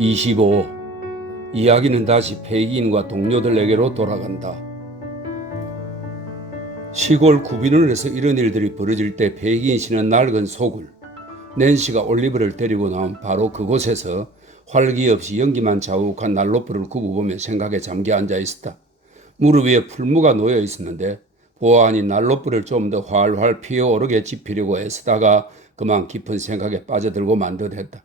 25. 이야기는 다시 폐기인과 동료들에게로 돌아간다. 시골 구비론에서 이런 일들이 벌어질 때 폐기인 씨는 낡은 소굴, 낸시가 올리브를 데리고 나온 바로 그곳에서 활기 없이 연기만 자욱한 난로불을 굽어보며 생각에 잠겨 앉아 있었다. 무릎 위에 풀무가 놓여 있었는데 보아하니 난로불을 좀 더 활활 피어오르게 지피려고 애쓰다가 그만 깊은 생각에 빠져들고 만 듯했다.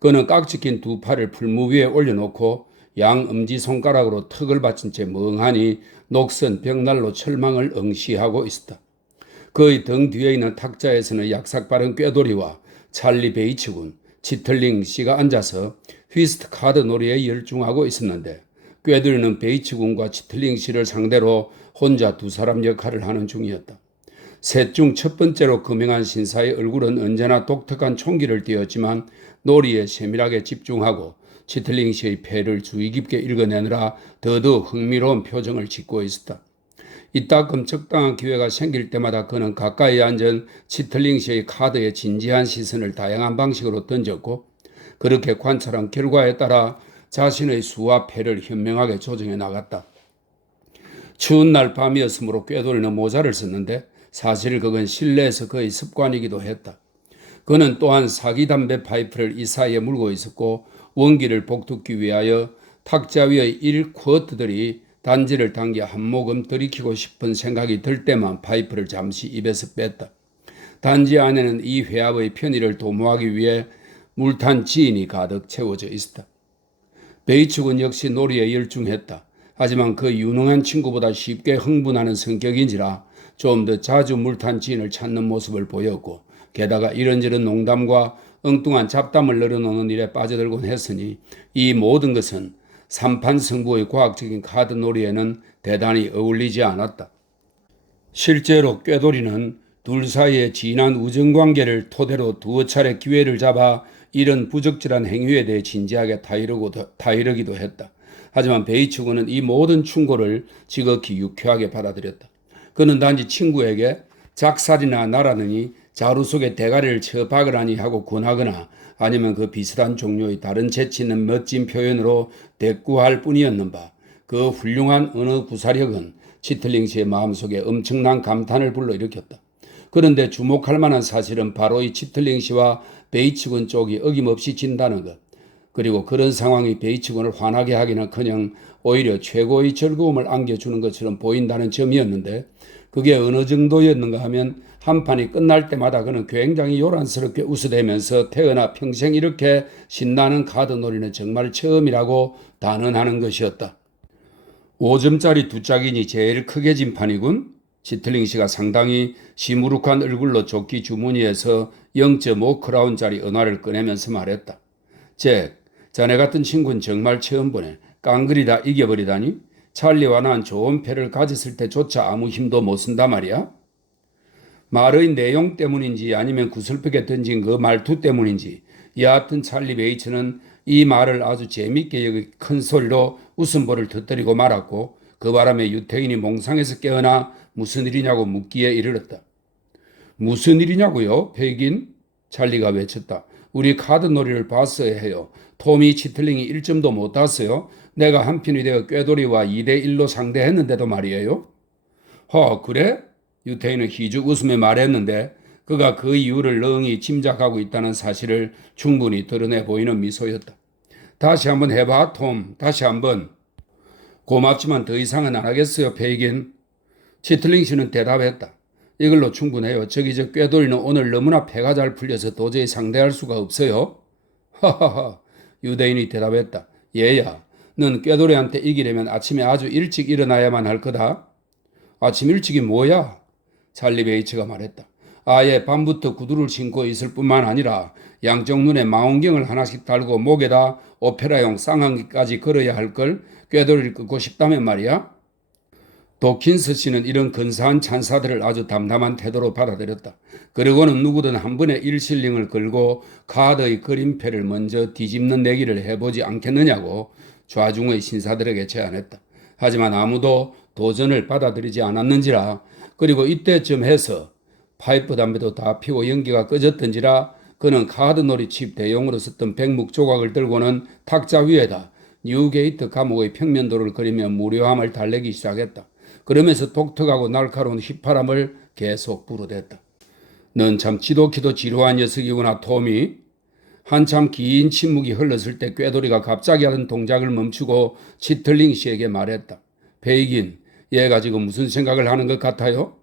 그는 깍지 낀 두 팔을 풀무 위에 올려놓고 양 엄지손가락으로 턱을 받친 채 멍하니 녹슨 벽난로 철망을 응시하고 있었다. 그의 등 뒤에 있는 탁자에서는 약삭빠른 꾀돌이와 찰리 베이츠군, 치틀링 씨가 앉아서 휘스트 카드 놀이에 열중하고 있었는데 꾀돌이는 베이츠군과 치틀링 씨를 상대로 혼자 두 사람 역할을 하는 중이었다. 셋 중 첫 번째로 금명한 신사의 얼굴은 언제나 독특한 총기를 띄었지만 놀이에 세밀하게 집중하고 치틀링 씨의 패를 주의 깊게 읽어내느라 더더욱 흥미로운 표정을 짓고 있었다. 이따금 적당한 기회가 생길 때마다 그는 가까이 앉은 치틀링 씨의 카드에 진지한 시선을 다양한 방식으로 던졌고 그렇게 관찰한 결과에 따라 자신의 수와 패를 현명하게 조정해 나갔다. 추운 날 밤이었으므로 꾀돌이는 모자를 썼는데 사실 그건 실내에서 그의 습관이기도 했다. 그는 또한 사기 담배 파이프를 이 사이에 물고 있었고 원기를 복돋기 위하여 탁자 위의 1쿼트들이 단지를 당겨 한 모금 들이키고 싶은 생각이 들 때만 파이프를 잠시 입에서 뺐다. 단지 안에는 이 회합의 편의를 도모하기 위해 물탄 지인이 가득 채워져 있었다. 베이츠군 역시 놀이에 열중했다. 하지만 그 유능한 친구보다 쉽게 흥분하는 성격인지라 좀 더 자주 물탄 지인을 찾는 모습을 보였고 게다가 이런저런 농담과 엉뚱한 잡담을 늘어놓는 일에 빠져들곤 했으니 이 모든 것은 삼판 승부의 과학적인 카드 놀이에는 대단히 어울리지 않았다. 실제로 꾀돌이는 둘 사이의 진한 우정관계를 토대로 두어 차례 기회를 잡아 이런 부적절한 행위에 대해 진지하게 다이르기도 했다. 하지만 베이츠군은 이 모든 충고를 지극히 유쾌하게 받아들였다. 그는 단지 친구에게 작살이나 나라느니 자루 속에 대가리를 쳐 박으라니 하고 권하거나 아니면 그 비슷한 종류의 다른 재치 있는 멋진 표현으로 대꾸할 뿐이었는 바 그 훌륭한 언어 구사력은 치틀링 씨의 마음속에 엄청난 감탄을 불러일으켰다. 그런데 주목할 만한 사실은 바로 이 치틀링 씨와 베이츠군 쪽이 어김없이 진다는 것. 그리고 그런 상황이 베이츠군을 화나게 하기는커녕 오히려 최고의 즐거움을 안겨주는 것처럼 보인다는 점이었는데 그게 어느 정도였는가 하면 한 판이 끝날 때마다 그는 굉장히 요란스럽게 웃어대면서 태어나 평생 이렇게 신나는 카드놀이는 정말 처음이라고 단언하는 것이었다. 5점짜리 두 짝이니 제일 크게 진 판이군. 치틀링 씨가 상당히 시무룩한 얼굴로 조끼 주머니에서 0.5 크라운짜리 은화를 꺼내면서 말했다. 잭, 자네 같은 친구는 정말 처음 보네. 깡그리다 이겨버리다니? 찰리와 난 좋은 패를 가졌을 때조차 아무 힘도 못 쓴다 말이야? 말의 내용 때문인지 아니면 구슬프게 던진 그 말투 때문인지 여하튼 찰리 베이츠는 이 말을 아주 재밌게 여기 큰 소리로 웃음보를 터뜨리고 말았고 그 바람에 유태인이 몽상에서 깨어나 무슨 일이냐고 묻기에 이르렀다. 무슨 일이냐고요? 백인? 찰리가 외쳤다. 우리 카드놀이를 봤어야 해요. 토미 치틀링이 1점도 못 땄어요. 내가 한편이 되어 꾀돌이와 2대1로 상대했는데도 말이에요. 그래? 유태인은 희죽 웃으며 말했는데 그가 그 이유를 렁이 짐작하고 있다는 사실을 충분히 드러내 보이는 미소였다. 다시 한번 해봐, 톰. 다시 한번. 고맙지만 더 이상은 안 하겠어요, 페이긴. 치틀링 씨는 대답했다. 이걸로 충분해요. 저기 저 꾀돌이는 오늘 너무나 패가 잘 풀려서 도저히 상대할 수가 없어요. 하하하. 유대인이 대답했다. 얘야, 넌 꾀돌이한테 이기려면 아침에 아주 일찍 일어나야만 할 거다. 아침 일찍이 뭐야? 찰리 베이츠가 말했다. 아예 밤부터 구두를 신고 있을 뿐만 아니라 양쪽 눈에 망원경을 하나씩 달고 목에다 오페라용 쌍안기까지 걸어야 할 걸 꾀돌이를 끊고 싶다면 말이야. 도킨스 씨는 이런 근사한 찬사들을 아주 담담한 태도로 받아들였다. 그리고는 누구든 한 번에 1실링을 걸고 카드의 그림패를 먼저 뒤집는 내기를 해보지 않겠느냐고 좌중의 신사들에게 제안했다. 하지만 아무도 도전을 받아들이지 않았는지라 그리고 이때쯤 해서 파이프 담배도 다 피고 연기가 꺼졌던지라 그는 카드놀이 칩 대용으로 썼던 백묵 조각을 들고는 탁자 위에다 뉴게이트 감옥의 평면도를 그리며 무료함을 달래기 시작했다. 그러면서 독특하고 날카로운 휘파람을 계속 불어댔다. 넌 참 지독히도 지루한 녀석이구나, 톰이. 한참 긴 침묵이 흘렀을 때 꾀돌이가 갑자기 하던 동작을 멈추고 치틀링 씨에게 말했다. 베이긴, 얘가 지금 무슨 생각을 하는 것 같아요?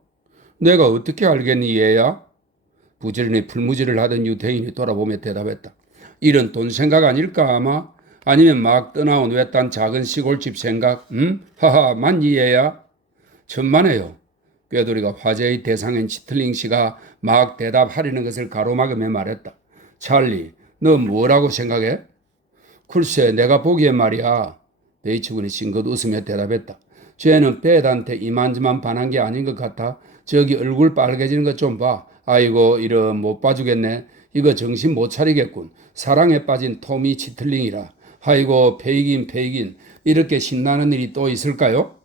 내가 어떻게 알겠니, 얘야? 부지런히 풀무지를 하던 유태인이 돌아보며 대답했다. 이런 돈 생각 아닐까 아마? 아니면 막 떠나온 외딴 작은 시골집 생각? 하하, 맞니 얘야? 천만에요. 꾀돌이가 화제의 대상인 치틀링 씨가 막 대답하려는 것을 가로막으며 말했다. 찰리, 너 뭐라고 생각해? 글쎄, 내가 보기엔 말이야. 베이츠군이 싱긋 웃으며 대답했다. 쟤는 뱃한테 이만저만 반한 게 아닌 것 같아. 저기 얼굴 빨개지는 것 좀 봐. 아이고, 이런 못 봐주겠네. 이거 정신 못 차리겠군. 사랑에 빠진 토미 치틀링이라. 아이고, 페이긴. 이렇게 신나는 일이 또 있을까요?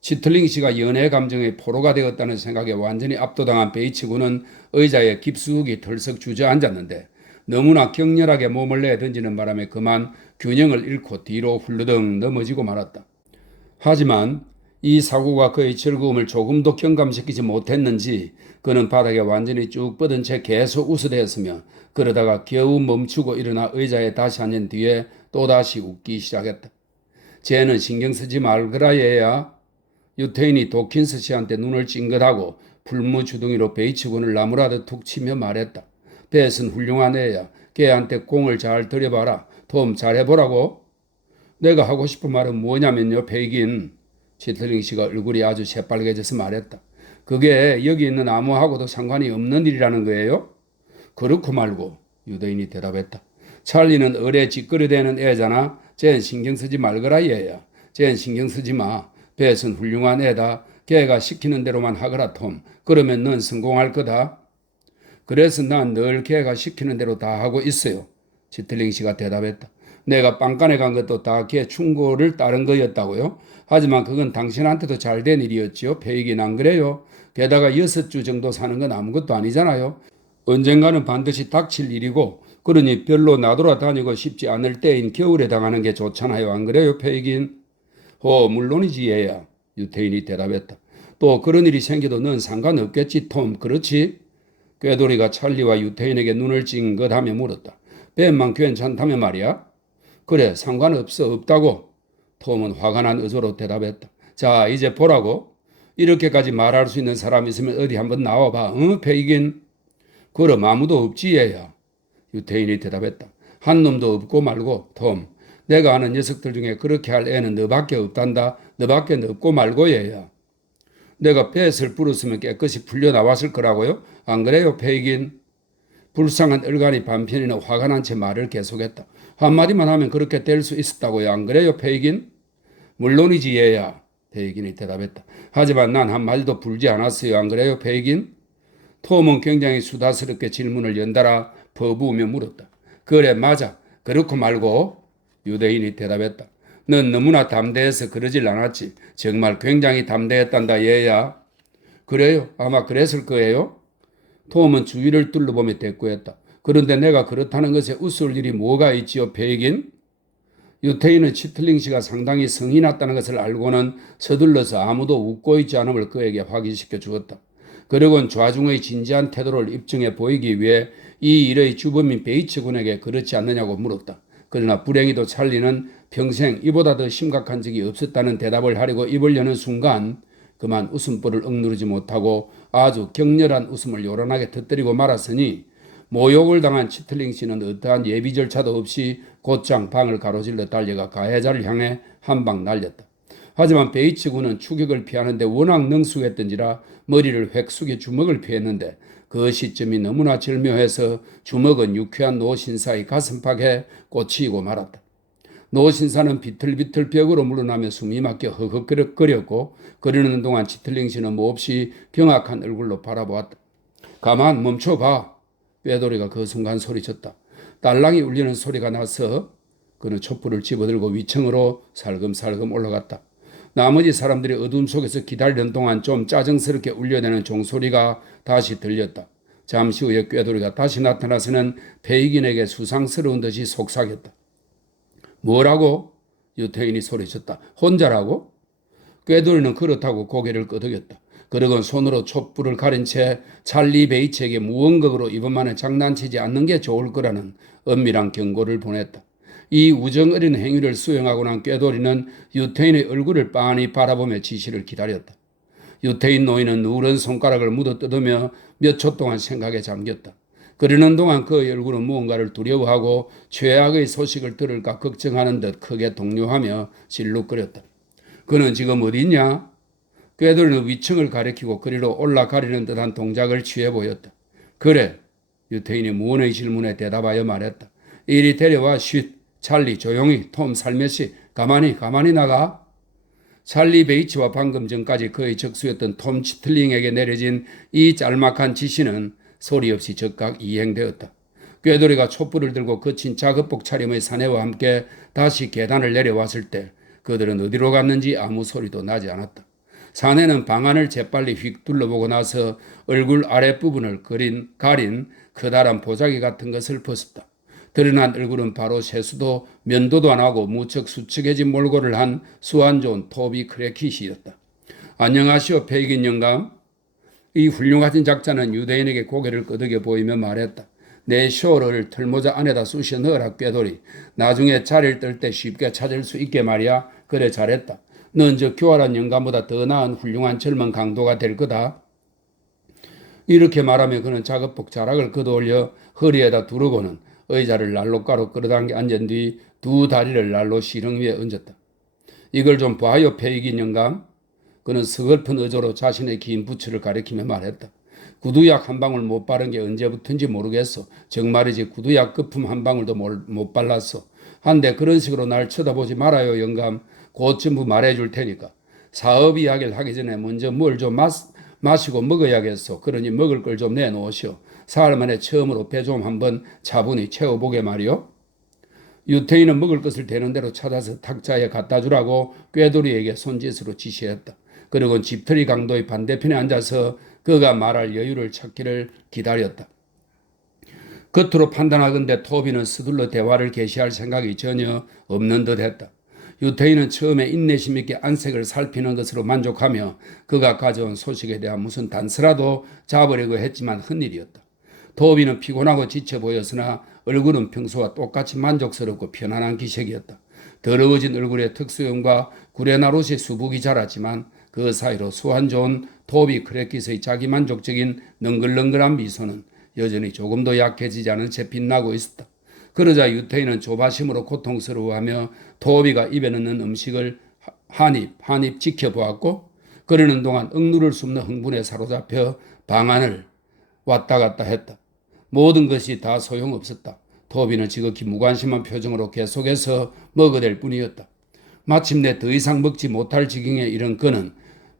치틀링 씨가 연애 감정의 포로가 되었다는 생각에 완전히 압도당한 베이츠군은 의자에 깊숙이 털썩 주저앉았는데 너무나 격렬하게 몸을 내던지는 바람에 그만 균형을 잃고 뒤로 훌르덩 넘어지고 말았다. 하지만 이 사고가 그의 즐거움을 조금도 경감시키지 못했는지 그는 바닥에 완전히 쭉 뻗은 채 계속 웃어대었으며 그러다가 겨우 멈추고 일어나 의자에 다시 앉은 뒤에 또다시 웃기 시작했다. 쟤는 신경 쓰지 말거라 얘야. 유태인이 도킨스 씨한테 눈을 찡긋하고 풀무주둥이로 베이츠군을 나무라도 툭 치며 말했다. 뱃은 훌륭한 애야. 걔한테 공을 잘 들여봐라. 톰 잘해보라고. 내가 하고 싶은 말은 뭐냐면요, 베이긴. 치틀링 씨가 얼굴이 아주 새빨개져서 말했다. 그게 여기 있는 아무하고도 상관이 없는 일이라는 거예요? 그렇고 말고, 유대인이 대답했다. 찰리는 어뢰 찌끄러대는 애잖아. 쟨 신경 쓰지 말거라 얘야. 쟨 신경 쓰지 마. 뱃은 훌륭한 애다. 걔가 시키는 대로만 하거라, 톰. 그러면 넌 성공할 거다. 그래서 난 늘 걔가 시키는 대로 다 하고 있어요. 치틀링 씨가 대답했다. 내가 빵간에 간 것도 다 걔 충고를 따른 거였다고요? 하지만 그건 당신한테도 잘 된 일이었지요. 페이긴 안 그래요? 게다가 6주 정도 사는 건 아무것도 아니잖아요. 언젠가는 반드시 닥칠 일이고 그러니 별로 나돌아다니고 싶지 않을 때인 겨울에 당하는 게 좋잖아요. 안 그래요, 페이긴? 물론이지 얘야. 유태인이 대답했다. 또 그런 일이 생겨도 넌 상관없겠지, 톰. 그렇지? 꾀돌이가 찰리와 유태인에게 눈을 찡긋하며 물었다. 뱀만 괜찮다며 말이야? 그래, 상관없어. 없다고. 톰은 화가 난 어조로 대답했다. 자, 이제 보라고. 이렇게까지 말할 수 있는 사람 있으면 어디 한번 나와봐. 페이긴? 그럼 아무도 없지 얘야. 유태인이 대답했다. 한 놈도 없고 말고. 톰, 내가 아는 녀석들 중에 그렇게 할 애는 너밖에 없단다. 너밖에 없고 말고 얘야. 내가 뱃을 불었으면 깨끗이 풀려 나왔을 거라고요? 안 그래요, 페이긴? 불쌍한 얼간이 반편이나 화가 난 채 말을 계속했다. 한마디만 하면 그렇게 될 수 있었다고요. 안 그래요, 페이긴? 물론이지 얘야. 페이긴이 대답했다. 하지만 난 한마디도 불지 않았어요. 안 그래요, 페이긴? 톰은 굉장히 수다스럽게 질문을 연달아 퍼부으며 물었다. 그래, 맞아. 그렇고 말고. 유대인이 대답했다. 넌 너무나 담대해서 그러질 않았지. 정말 굉장히 담대했단다 얘야. 그래요? 아마 그랬을 거예요? 톰은 주위를 둘러보며 대꾸했다. 그런데 내가 그렇다는 것에 웃을 일이 뭐가 있지요, 페이긴? 유태인은 치틀링 씨가 상당히 성이 났다는 것을 알고는 서둘러서 아무도 웃고 있지 않음을 그에게 확인시켜 주었다. 그러곤 좌중의 진지한 태도를 입증해 보이기 위해 이 일의 주범인 베이츠 군에게 그렇지 않느냐고 물었다. 그러나 불행히도 찰리는 평생 이보다 더 심각한 적이 없었다는 대답을 하려고 입을 여는 순간 그만 웃음보를 억누르지 못하고 아주 격렬한 웃음을 요란하게 터뜨리고 말았으니 모욕을 당한 치틀링 씨는 어떠한 예비 절차도 없이 곧장 방을 가로질러 달려가 가해자를 향해 한 방 날렸다. 하지만 베이츠 군은 추격을 피하는데 워낙 능숙했던지라 머리를 획 숙여 주먹을 피했는데 그 시점이 너무나 절묘해서 주먹은 유쾌한 노 신사의 가슴팍에 꽂히고 말았다. 노 신사는 비틀비틀 벽으로 물러나며 숨이 막혀 허걱거렸고 그러는 동안 치틀링 씨는 몹시 경악한 얼굴로 바라보았다. 가만 멈춰봐. 꾀돌이가 그 순간 소리쳤다. 딸랑이 울리는 소리가 나서 그는 촛불을 집어들고 위층으로 살금살금 올라갔다. 나머지 사람들이 어둠 속에서 기다리는 동안 좀 짜증스럽게 울려대는 종소리가 다시 들렸다. 잠시 후에 꾀돌이가 다시 나타나서는 폐익인에게 수상스러운 듯이 속삭였다. 뭐라고? 유태인이 소리쳤다. 혼자라고? 꾀돌이는 그렇다고 고개를 끄덕였다. 그러곤 손으로 촛불을 가린 채 찰리 베이츠에게 무언급으로 이번만에 장난치지 않는 게 좋을 거라는 엄밀한 경고를 보냈다. 이 우정 어린 행위를 수행하고 난 꾀돌이는 유태인의 얼굴을 빤히 바라보며 지시를 기다렸다. 유태인 노인은 누런 손가락을 묻어뜯으며 몇 초 동안 생각에 잠겼다. 그러는 동안 그의 얼굴은 무언가를 두려워하고 최악의 소식을 들을까 걱정하는 듯 크게 동요하며 실룩거렸다. 그는 지금 어디 있냐? 꾀돌이는 위층을 가리키고 그리로 올라가려는 듯한 동작을 취해 보였다. 그래. 유태인이 무언의 질문에 대답하여 말했다. 이리 데려와. 쉿. 찰리 조용히. 톰 살며시. 가만히 나가. 찰리 베이츠와 방금 전까지 그의 적수였던 톰 치틀링에게 내려진 이 짤막한 지시는 소리 없이 즉각 이행되었다. 꾀돌이가 촛불을 들고 거친 작업복 차림의 사내와 함께 다시 계단을 내려왔을 때 그들은 어디로 갔는지 아무 소리도 나지 않았다. 사내는 방안을 재빨리 휙 둘러보고 나서 얼굴 아랫부분을 가린 커다란 보자기 같은 것을 벗었다. 드러난 얼굴은 바로 세수도 면도도 안 하고 무척 수척해진 몰골을 한 수완 좋은 토비 크래킷이었다. 안녕하시오, 폐익인 영감. 이 훌륭하신 작자는 유대인에게 고개를 끄덕여 보이며 말했다. 내 쇼를 털모자 안에다 쑤셔 넣어라, 꾀돌이. 나중에 자리를 뜰 때 쉽게 찾을 수 있게 말이야. 그래, 잘했다. 넌 저 교활한 영감보다 더 나은 훌륭한 젊은 강도가 될 거다. 이렇게 말하며 그는 작업복 자락을 걷어올려 허리에다 두르고는 의자를 난로가로 끌어당겨 앉은 뒤 두 다리를 난로 시렁 위에 얹었다. 이걸 좀 봐요, 폐익인 영감. 그는 서글픈 어조로 자신의 긴 부츠를 가리키며 말했다. 구두약 한 방울 못 바른 게 언제부터인지 모르겠어. 정말이지 구두약 거품 한 방울도 못 발랐어. 한데 그런 식으로 날 쳐다보지 말아요, 영감. 곧 전부 말해줄 테니까. 사업 이야기를 하기 전에 먼저 뭘 좀 마시고 먹어야겠어. 그러니 먹을 걸 좀 내놓으시오. 사흘 만에 처음으로 배 좀 한번 차분히 채워보게 말이오. 유태인은 먹을 것을 되는 대로 찾아서 탁자에 갖다 주라고 꾀돌이에게 손짓으로 지시했다. 그리고 집털이 강도의 반대편에 앉아서 그가 말할 여유를 찾기를 기다렸다. 겉으로 판단하건대 토비는 서둘러 대화를 개시할 생각이 전혀 없는 듯했다. 유태인은 처음에 인내심 있게 안색을 살피는 것으로 만족하며 그가 가져온 소식에 대한 무슨 단서라도 잡으려고 했지만 헛일이었다. 토비는 피곤하고 지쳐 보였으나 얼굴은 평소와 똑같이 만족스럽고 편안한 기색이었다. 더러워진 얼굴에 특수염과 구레나룻이 수북이 자랐지만 그 사이로 수완 좋은 토비 크래킷의 자기만족적인 능글능글한 미소는 여전히 조금도 약해지지 않은 채 빛나고 있었다. 그러자 유태인은 조바심으로 고통스러워하며 토비가 입에 넣는 음식을 한 입 지켜보았고 그러는 동안 억누를 수 없는 흥분에 사로잡혀 방안을 왔다 갔다 했다. 모든 것이 다 소용없었다. 토비는 지극히 무관심한 표정으로 계속해서 먹어댈 뿐이었다. 마침내 더 이상 먹지 못할 지경에 이른 그는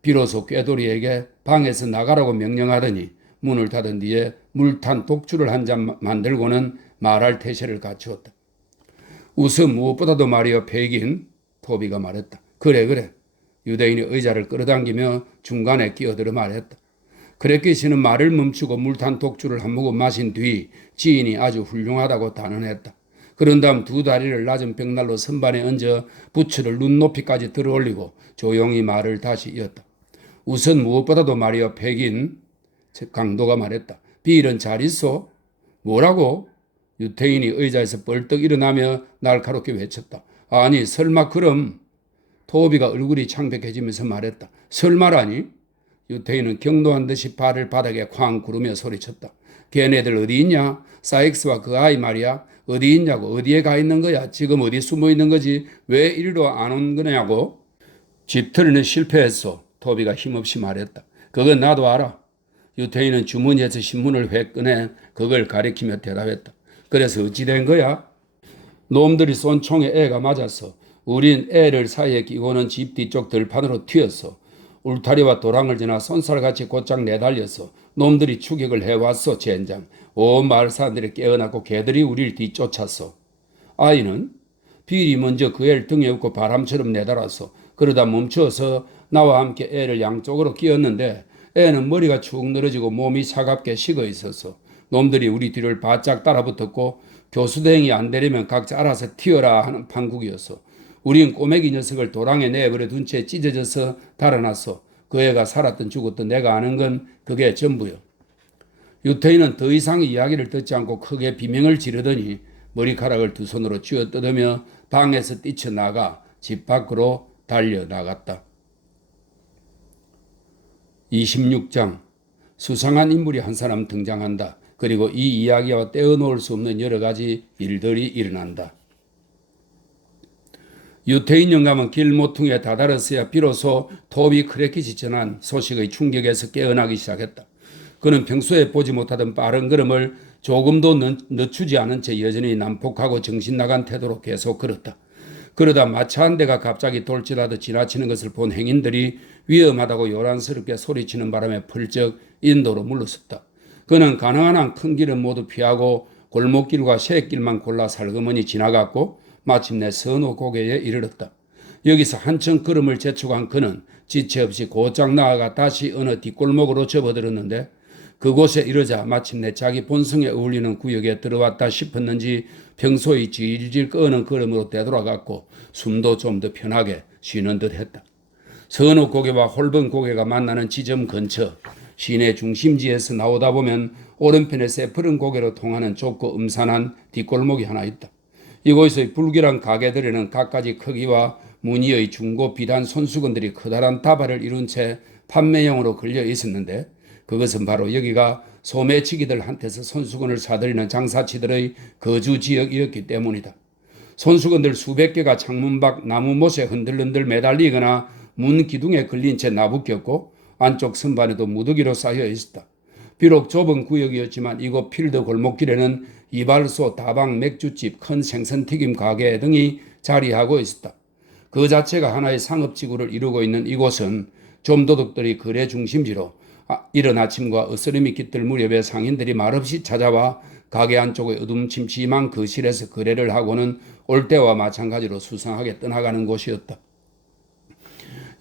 비로소 꾀돌이에게 방에서 나가라고 명령하더니 문을 닫은 뒤에 물탄 독주를 한 잔 만들고는 말할 태세를 갖추었다. 우선 무엇보다도 말이여 폐익인, 토비가 말했다. 그래. 유대인이 의자를 끌어당기며 중간에 끼어들어 말했다. 크래킷은 말을 멈추고 물탄 독주를 한 모금 마신 뒤 지인이 아주 훌륭하다고 단언했다. 그런 다음 두 다리를 낮은 벽난로 선반에 얹어 부츠를 눈높이까지 들어올리고 조용히 말을 다시 이었다. 우선 무엇보다도 말이여 폐익인, 강도가 말했다. 비일은 잘 있어? 뭐라고? 유태인이 의자에서 벌떡 일어나며 날카롭게 외쳤다. 아니 설마 그럼? 토비가 얼굴이 창백해지면서 말했다. 설마라니? 유태인은 경도한 듯이 발을 바닥에 쾅 구르며 소리쳤다. 걔네들 어디 있냐? 사익스와 그 아이 말이야. 어디 있냐고. 어디에 가 있는 거야? 지금 어디 숨어 있는 거지? 왜 이리로 안 온 거냐고? 집털이는 실패했어. 토비가 힘없이 말했다. 그건 나도 알아. 유태인은 주머니에서 신문을 획 꺼내 그걸 가리키며 대답했다. 그래서 어찌 된 거야? 놈들이 쏜 총에 애가 맞았어. 우린 애를 사이에 끼고는 집 뒤쪽 들판으로 튀었어. 울타리와 도랑을 지나 손살같이 곧장 내달렸어. 놈들이 추격을 해왔어. 젠장. 온 마을 사람들이 깨어났고 개들이 우리를 뒤쫓았어. 아이는? 빌이 먼저 그 애를 등에 업고 바람처럼 내달았어. 그러다 멈춰서 나와 함께 애를 양쪽으로 끼었는데 애는 머리가 축 늘어지고 몸이 차갑게 식어 있었어. 놈들이 우리 뒤를 바짝 따라붙었고 교수대행이 안 되려면 각자 알아서 튀어라 하는 판국이었어. 우린 꼬매기 녀석을 도랑에 내버려 둔 채 찢어져서 달아났어. 그 애가 살았든 죽었든 내가 아는 건 그게 전부요. 유태인은 더 이상 이야기를 듣지 않고 크게 비명을 지르더니 머리카락을 두 손으로 쥐어뜯으며 방에서 뛰쳐나가 집 밖으로 달려나갔다. 26장 수상한 인물이 한 사람 등장한다. 그리고 이 이야기와 떼어놓을 수 없는 여러 가지 일들이 일어난다. 유태인 영감은 길모퉁이에 다다랐어야 비로소 톱이 크래키지 전한 소식의 충격에서 깨어나기 시작했다. 그는 평소에 보지 못하던 빠른 걸음을 조금도 늦추지 않은 채 여전히 난폭하고 정신나간 태도로 계속 걸었다. 그러다 마차 한 대가 갑자기 돌진하듯 지나치는 것을 본 행인들이 위험하다고 요란스럽게 소리치는 바람에 펄쩍 인도로 물러섰다. 그는 가능한 한 큰 길은 모두 피하고 골목길과 셋길만 골라 살그머니 지나갔고 마침내 선호 고개에 이르렀다. 여기서 한층 걸음을 재촉한 그는 지체 없이 곧장 나아가 다시 어느 뒷골목으로 접어들었는데 그곳에 이르자 마침내 자기 본성에 어울리는 구역에 들어왔다 싶었는지 평소의 질질 끄는 걸음으로 되돌아갔고 숨도 좀 더 편하게 쉬는 듯 했다. 선호 고개와 홀번 고개가 만나는 지점 근처 시내 중심지에서 나오다 보면 오른편에 새푸른 고개로 통하는 좁고 음산한 뒷골목이 하나 있다. 이곳의 불길한 가게들에는 갖가지 크기와 무늬의 중고 비단 손수건들이 커다란 다발을 이룬 채 판매용으로 걸려 있었는데 그것은 바로 여기가 소매치기들한테서 손수건을 사들이는 장사치들의 거주지역이었기 때문이다. 손수건들 수백 개가 창문 밖 나무못에 흔들흔들 매달리거나 문 기둥에 걸린 채 나부꼈고 안쪽 선반에도 무더기로 쌓여 있었다. 비록 좁은 구역이었지만 이곳 필드 골목길에는 이발소, 다방, 맥주집, 큰 생선튀김 가게 등이 자리하고 있었다. 그 자체가 하나의 상업지구를 이루고 있는 이곳은 좀도둑들이 거래 중심지로 이른 아침과 어스름이 깃들 무렵에 상인들이 말없이 찾아와 가게 안쪽의 어둠침침한 거실에서 거래를 하고는 올 때와 마찬가지로 수상하게 떠나가는 곳이었다.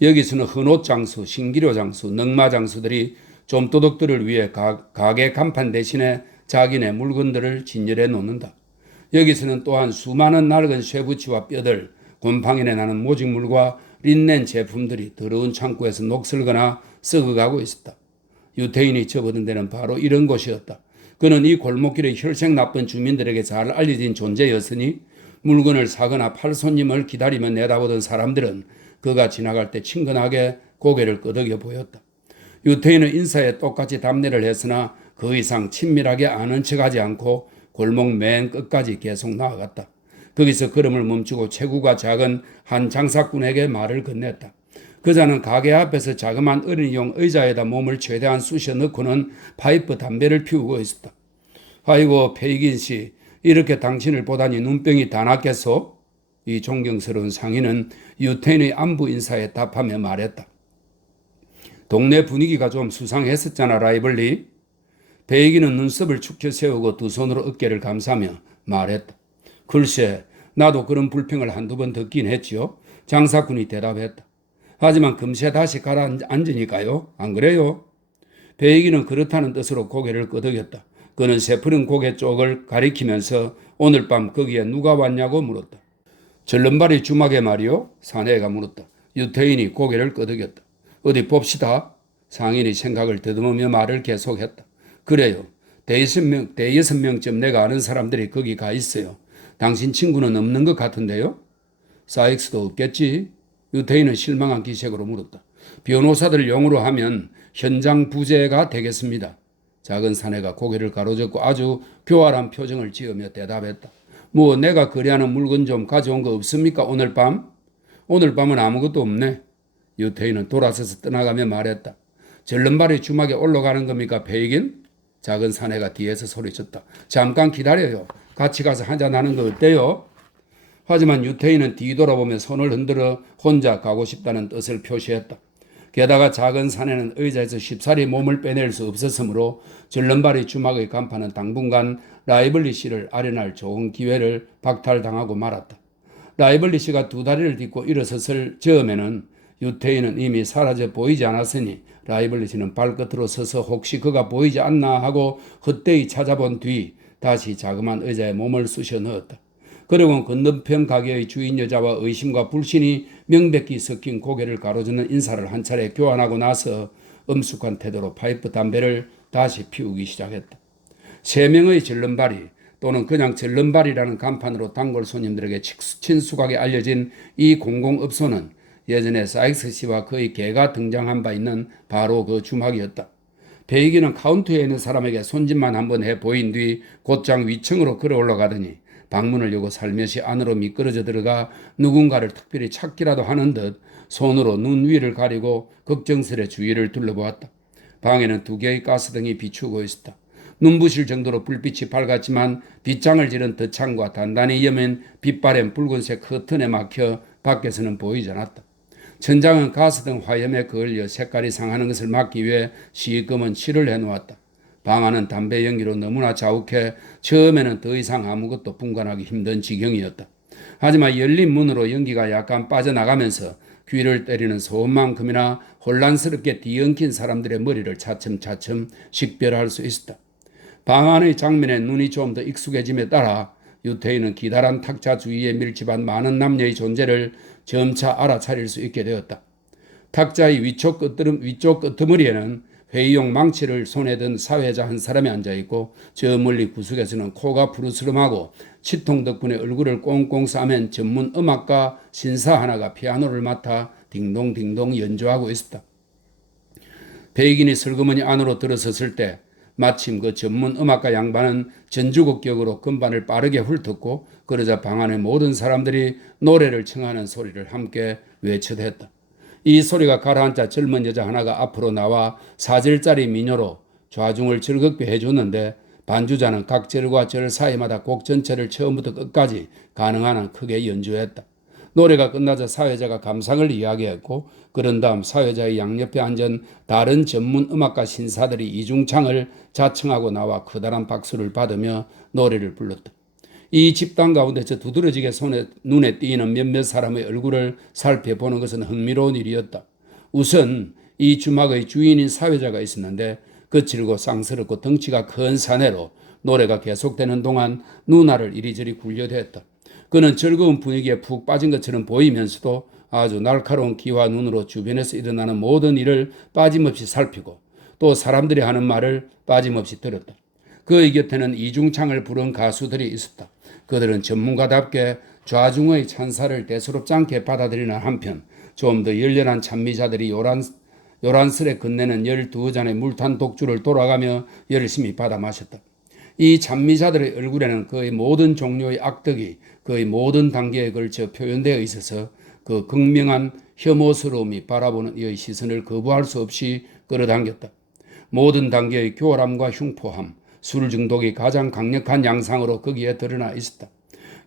여기서는 헌옷장수, 신기료장수, 넝마장수들이 좀도둑들을 위해 가게 간판 대신에 자기네 물건들을 진열해 놓는다. 여기서는 또한 수많은 낡은 쇠붙이와 뼈들, 곰팡이내 나는 모직물과 린넨 제품들이 더러운 창고에서 녹슬거나 썩어가고 있었다. 유태인이 접어든 데는 바로 이런 곳이었다. 그는 이 골목길의 혈색 나쁜 주민들에게 잘 알려진 존재였으니 물건을 사거나 팔 손님을 기다리며 내다보던 사람들은 그가 지나갈 때 친근하게 고개를 끄덕여 보였다. 유태인은 인사에 똑같이 답례를 했으나 그 이상 친밀하게 아는 척하지 않고 골목 맨 끝까지 계속 나아갔다. 거기서 걸음을 멈추고 체구가 작은 한 장사꾼에게 말을 건넸다. 그자는 가게 앞에서 자그마한 어린이용 의자에다 몸을 최대한 쑤셔 넣고는 파이프 담배를 피우고 있었다. 아이고 페이긴 씨, 이렇게 당신을 보다니 눈병이 다 났겠소? 이 존경스러운 상인은 유태인의 안부 인사에 답하며 말했다. 동네 분위기가 좀 수상했었잖아, 라이벌리. 베이기는 눈썹을 축혀 세우고 두 손으로 어깨를 감싸며 말했다. 글쎄, 나도 그런 불평을 한두 번 듣긴 했지요. 장사꾼이 대답했다. 하지만 금세 다시 가라앉으니까요. 안 그래요? 베이기는 그렇다는 뜻으로 고개를 끄덕였다. 그는 새푸른 고개 쪽을 가리키면서 오늘 밤 거기에 누가 왔냐고 물었다. 절름발이 주막에 말이요? 사내가 물었다. 유태인이 고개를 끄덕였다. 어디 봅시다. 상인이 생각을 더듬으며 말을 계속했다. 그래요. 대여섯 명쯤 내가 아는 사람들이 거기 가 있어요. 당신 친구는 없는 것 같은데요? 사익스도 없겠지? 유태인은 실망한 기색으로 물었다. 변호사들 용어로 하면 현장 부재가 되겠습니다. 작은 사내가 고개를 가로젓고 아주 교활한 표정을 지으며 대답했다. 뭐 내가 거래하는 물건 좀 가져온 거 없습니까? 오늘 밤? 오늘 밤은 아무것도 없네. 유태인은 돌아서서 떠나가며 말했다. 절름발이 주막에 올라가는 겁니까? 베이긴? 작은 사내가 뒤에서 소리쳤다. 잠깐 기다려요. 같이 가서 한잔하는 거 어때요? 하지만 유태인은 뒤돌아보며 손을 흔들어 혼자 가고 싶다는 뜻을 표시했다. 게다가 작은 사내는 의자에서 쉽사리 몸을 빼낼 수 없었으므로 절름발이 주막의 간판은 당분간 라이벌리 씨를 아련할 좋은 기회를 박탈당하고 말았다. 라이벌리 씨가 두 다리를 딛고 일어섰을 즈음에는 유태인은 이미 사라져 보이지 않았으니 라이벌리시는 발끝으로 서서 혹시 그가 보이지 않나 하고 헛되이 찾아본 뒤 다시 자그마한 의자에 몸을 쑤셔 넣었다. 그리고 건너편 가게의 주인 여자와 의심과 불신이 명백히 섞인 고개를 가로젓는 인사를 한 차례 교환하고 나서 엄숙한 태도로 파이프 담배를 다시 피우기 시작했다. 3명의 절름발이 또는 그냥 절름발이라는 간판으로 단골 손님들에게 친숙하게 알려진 이 공공업소는 예전에 사익스 씨와 그의 개가 등장한 바 있는 바로 그 주막이었다. 베이기는 카운터에 있는 사람에게 손짓만 한번 해 보인 뒤 곧장 위층으로 걸어 올라가더니 방문을 여고 살며시 안으로 미끄러져 들어가 누군가를 특별히 찾기라도 하는 듯 손으로 눈 위를 가리고 걱정스레 주위를 둘러보았다. 방에는 2개의 가스등이 비추고 있었다. 눈부실 정도로 불빛이 밝았지만 빗장을 지른 덧창과 단단히 여맨 빛바랜 붉은색 커튼에 막혀 밖에서는 보이지 않았다. 천장은 가스등 화염에 그을려 색깔이 상하는 것을 막기 위해 시꺼먼 칠을 해놓았다. 방 안은 담배 연기로 너무나 자욱해 처음에는 더 이상 아무것도 분간하기 힘든 지경이었다. 하지만 열린 문으로 연기가 약간 빠져나가면서 귀를 때리는 소음만큼이나 혼란스럽게 뒤엉킨 사람들의 머리를 차츰차츰 식별할 수 있었다. 방 안의 장면에 눈이 좀 더 익숙해짐에 따라 유태인은 기다란 탁자 주위에 밀집한 많은 남녀의 존재를 점차 알아차릴 수 있게 되었다. 탁자의 위쪽 끄트머리에는 회의용 망치를 손에 든 사회자 한 사람이 앉아있고 저 멀리 구석에서는 코가 푸르스름하고 치통 덕분에 얼굴을 꽁꽁 싸맨 전문 음악가 신사 하나가 피아노를 맡아 딩동딩동 연주하고 있었다. 베이긴이 슬그머니 안으로 들어섰을 때 마침 그 전문 음악가 양반은 전주곡격으로 건반을 빠르게 훑었고 그러자 방 안의 모든 사람들이 노래를 청하는 소리를 함께 외쳐댔다. 이 소리가 가라앉자 젊은 여자 하나가 앞으로 나와 4절짜리 민요로 좌중을 즐겁게 해줬는데 반주자는 각 절과 절 사이마다 곡 전체를 처음부터 끝까지 가능한 한 크게 연주했다. 노래가 끝나자 사회자가 감상을 이야기했고 그런 다음 사회자의 양옆에 앉은 다른 전문 음악가 신사들이 이중창을 자청하고 나와 커다란 박수를 받으며 노래를 불렀다. 이 집단 가운데서 두드러지게 눈에 띄는 몇몇 사람의 얼굴을 살펴보는 것은 흥미로운 일이었다. 우선 이 주막의 주인인 사회자가 있었는데 거칠고 쌍스럽고 덩치가 큰 사내로 노래가 계속되는 동안 누나를 이리저리 굴려댔다. 그는 즐거운 분위기에 푹 빠진 것처럼 보이면서도 아주 날카로운 귀와 눈으로 주변에서 일어나는 모든 일을 빠짐없이 살피고 또 사람들이 하는 말을 빠짐없이 들었다. 그의 곁에는 이중창을 부른 가수들이 있었다. 그들은 전문가답게 좌중의 찬사를 대수롭지 않게 받아들이는 한편 좀 더 열렬한 찬미자들이 요란스레 건네는 12잔의 물탄 독주를 돌아가며 열심히 받아 마셨다. 이 찬미자들의 얼굴에는 그의 모든 종류의 악덕이 그의 모든 단계에 걸쳐 표현되어 있어서 그 극명한 혐오스러움이 바라보는 이의 시선을 거부할 수 없이 끌어당겼다. 모든 단계의 교활함과 흉포함, 술 중독이 가장 강력한 양상으로 거기에 드러나 있었다.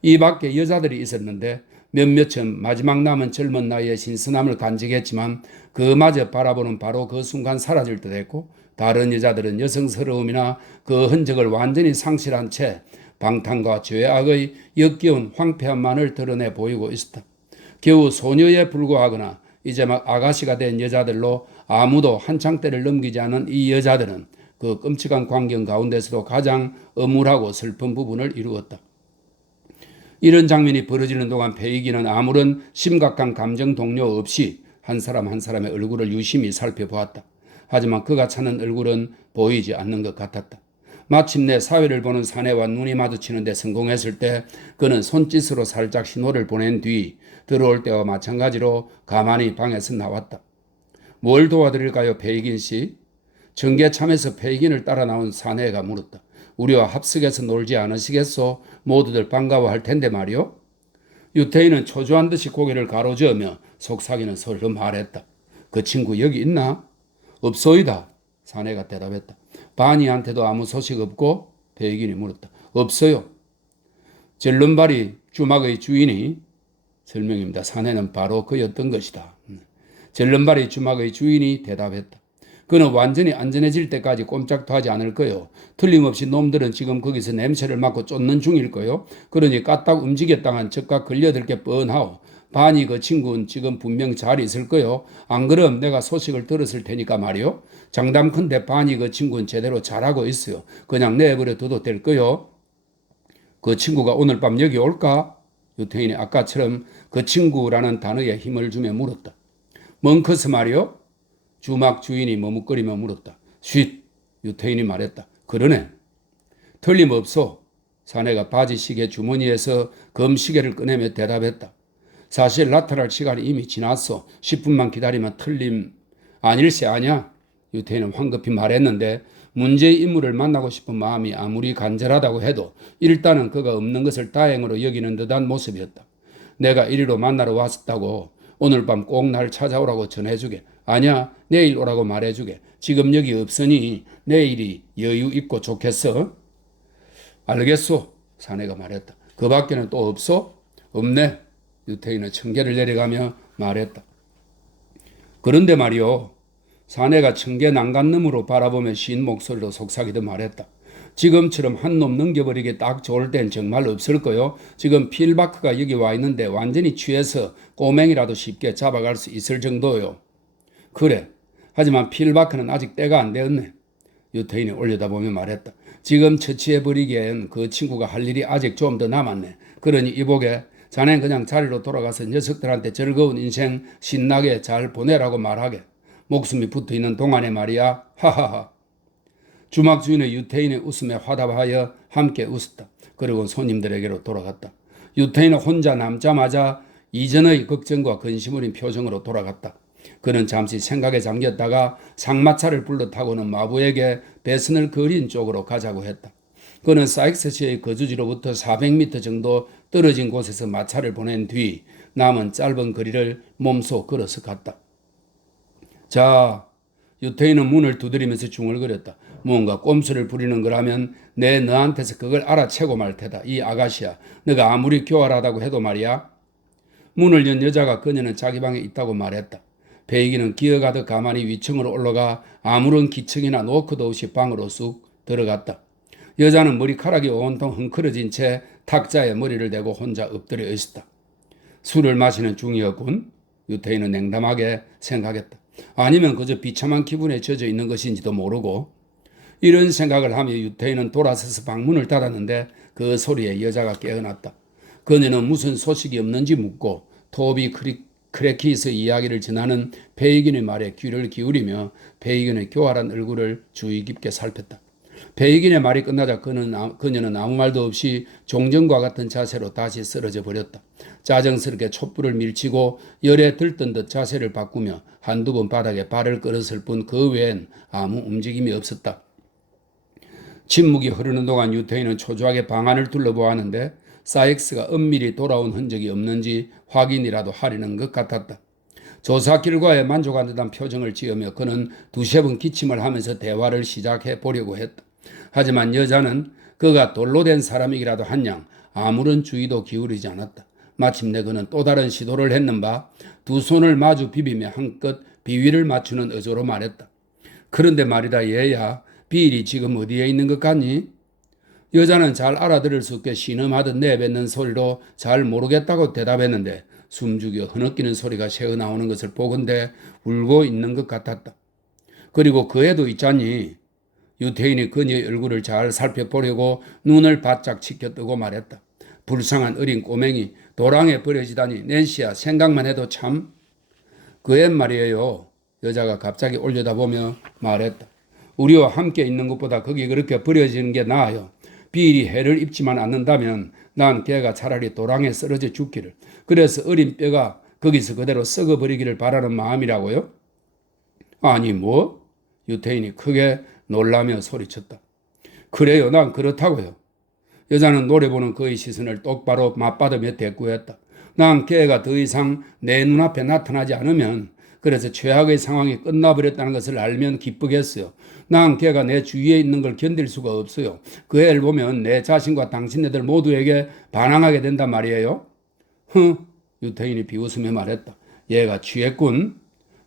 이 밖에 여자들이 있었는데 몇몇은 마지막 남은 젊은 나이의 신선함을 간직했지만 그마저 바라보는 바로 그 순간 사라질 듯 했고 다른 여자들은 여성스러움이나 그 흔적을 완전히 상실한 채 방탕과 죄악의 역겨운 황폐함만을 드러내 보이고 있었다. 겨우 소녀에 불과하거나 이제 막 아가씨가 된 여자들로 아무도 한창 때를 넘기지 않은 이 여자들은 그 끔찍한 광경 가운데서도 가장 엄울하고 슬픈 부분을 이루었다. 이런 장면이 벌어지는 동안 페이기는 아무런 심각한 감정 동요 없이 한 사람 한 사람의 얼굴을 유심히 살펴보았다. 하지만 그가 찾는 얼굴은 보이지 않는 것 같았다. 마침내 사회를 보는 사내와 눈이 마주치는 데 성공했을 때 그는 손짓으로 살짝 신호를 보낸 뒤 들어올 때와 마찬가지로 가만히 방에서 나왔다. 뭘 도와드릴까요, 페이긴 씨? 정계참에서 페이긴을 따라 나온 사내가 물었다. 우리와 합석해서 놀지 않으시겠소? 모두들 반가워할 텐데 말이요. 유태인은 초조한 듯이 고개를 가로저으며 속삭이는 소리로 말했다. 그 친구 여기 있나? 없소이다. 사내가 대답했다. 바니한테도 아무 소식 없고? 페이긴이 물었다. 없어요. 절름발이 주막의 주인이 설명입니다. 사내는 바로 그였던 것이다. 절름발이 주막의 주인이 대답했다. 그는 완전히 안전해질 때까지 꼼짝도 하지 않을 거요. 틀림없이 놈들은 지금 거기서 냄새를 맡고 쫓는 중일 거요. 그러니 까딱 움직였다간 적각 걸려들 게 뻔하오. 반이 그 친구는 지금 분명 잘 있을 거요. 안 그럼 내가 소식을 들었을 테니까 말이요. 장담컨대 반이 그 친구는 제대로 잘하고 있어요. 그냥 내버려 둬도 될 거요. 그 친구가 오늘 밤 여기 올까? 유태인이 아까처럼 그 친구라는 단어에 힘을 주며 물었다. 멍커스 말이요? 주막 주인이 머뭇거리며 물었다. 쉿! 유태인이 말했다. 그러네. 틀림없소. 사내가 바지시계 주머니에서 금시계를 꺼내며 대답했다. 사실 나타날 시간이 이미 지났어. 10분만 기다리면 틀림 아닐세 아냐? 유태인은 황급히 말했는데 문제의 인물을 만나고 싶은 마음이 아무리 간절하다고 해도 일단은 그가 없는 것을 다행으로 여기는 듯한 모습이었다. 내가 이리로 만나러 왔다고 오늘 밤 꼭 날 찾아오라고 전해주게. 아니야, 내일 오라고 말해주게. 지금 여기 없으니 내일이 여유 있고 좋겠어. 알겠소. 사내가 말했다. 그 밖에는 또 없소? 없네. 유태인은 청계를 내려가며 말했다. 그런데 말이오. 사내가 청계 난간너머로 바라보며 쉰 목소리로 속삭이듯 말했다. 지금처럼 한 놈 넘겨버리기 딱 좋을 땐 정말 없을 거요. 지금 필바크가 여기 와 있는데 완전히 취해서 꼬맹이라도 쉽게 잡아갈 수 있을 정도요. 그래. 하지만 필바크는 아직 때가 안 되었네. 유태인이 올려다보며 말했다. 지금 처치해버리기엔 그 친구가 할 일이 아직 좀 더 남았네. 그러니 이보게 자넨 그냥 자리로 돌아가서 녀석들한테 즐거운 인생 신나게 잘 보내라고 말하게. 목숨이 붙어있는 동안에 말이야. 하하하. 주막 주인의 유태인의 웃음에 화답하여 함께 웃었다. 그리고 손님들에게로 돌아갔다. 유태인은 혼자 남자마자 이전의 걱정과 근심 어린 표정으로 돌아갔다. 그는 잠시 생각에 잠겼다가 상마차를 불러 타고는 마부에게 배선을 그린 쪽으로 가자고 했다. 그는 사익스시의 거주지로부터 400m 정도 떨어진 곳에서 마차를 보낸 뒤 남은 짧은 거리를 몸소 걸어서 갔다. 자, 유태인은 문을 두드리면서 중얼거렸다. 뭔가 꼼수를 부리는 거라면 내 너한테서 그걸 알아채고 말 테다. 이 아가씨야. 너가 아무리 교활하다고 해도 말이야. 문을 연 여자가 그녀는 자기 방에 있다고 말했다. 베이기는 기어가듯 가만히 위층으로 올라가 아무런 기척이나 노크도 없이 방으로 쑥 들어갔다. 여자는 머리카락이 온통 헝클어진 채 탁자에 머리를 대고 혼자 엎드려 있었다. 술을 마시는 중이었군. 유태인은 냉담하게 생각했다. 아니면 그저 비참한 기분에 젖어 있는 것인지도 모르고. 이런 생각을 하며 유태인은 돌아서서 방문을 닫았는데 그 소리에 여자가 깨어났다. 그녀는 무슨 소식이 없는지 묻고 토비 크래키스 이야기를 전하는 베이긴의 말에 귀를 기울이며 베이긴의 교활한 얼굴을 주의 깊게 살폈다. 베이긴의 말이 끝나자 그녀는 아무 말도 없이 종전과 같은 자세로 다시 쓰러져 버렸다. 짜증스럽게 촛불을 밀치고 열에 들뜬 듯 자세를 바꾸며 한두 번 바닥에 발을 끌었을 뿐 그 외엔 아무 움직임이 없었다. 침묵이 흐르는 동안 유태인은 초조하게 방안을 둘러보았는데 사익스가 은밀히 돌아온 흔적이 없는지 확인이라도 하려는 것 같았다. 조사 결과에 만족한 듯한 표정을 지으며 그는 두세 번 기침을 하면서 대화를 시작해 보려고 했다. 하지만 여자는 그가 돌로 된 사람이기라도 한양 아무런 주의도 기울이지 않았다. 마침내 그는 또 다른 시도를 했는 바 두 손을 마주 비비며 한껏 비위를 맞추는 어조로 말했다. 그런데 말이다 얘야, 비일이 지금 어디에 있는 것 같니? 여자는 잘 알아들을 수 없게 신음하듯 내뱉는 소리로 잘 모르겠다고 대답했는데 숨죽여 흐느끼는 소리가 새어나오는 것을 보건대 울고 있는 것 같았다. 그리고 그 애도 있잖니. 유태인이 그녀의 얼굴을 잘 살펴보려고 눈을 바짝 치켜뜨고 말했다. 불쌍한 어린 꼬맹이 도랑에 버려지다니. 낸시야, 생각만 해도 참. 그 애 말이에요. 여자가 갑자기 올려다보며 말했다. 우리와 함께 있는 것보다 거기 그렇게 버려지는 게 나아요. 비일이 해를 입지만 않는다면 난 걔가 차라리 도랑에 쓰러져 죽기를. 그래서 어린 뼈가 거기서 그대로 썩어버리기를 바라는 마음이라고요? 아니 뭐? 유태인이 크게 놀라며 소리쳤다. 그래요, 난 그렇다고요. 여자는 노려보는 그의 시선을 똑바로 맞받으며 대꾸했다. 난 걔가 더 이상 내 눈앞에 나타나지 않으면, 그래서 최악의 상황이 끝나버렸다는 것을 알면 기쁘겠어요. 난 걔가 내 주위에 있는 걸 견딜 수가 없어요. 그 애를 보면 내 자신과 당신네들 모두에게 반항하게 된단 말이에요. 유태인이 비웃으며 말했다. 얘가 취했군.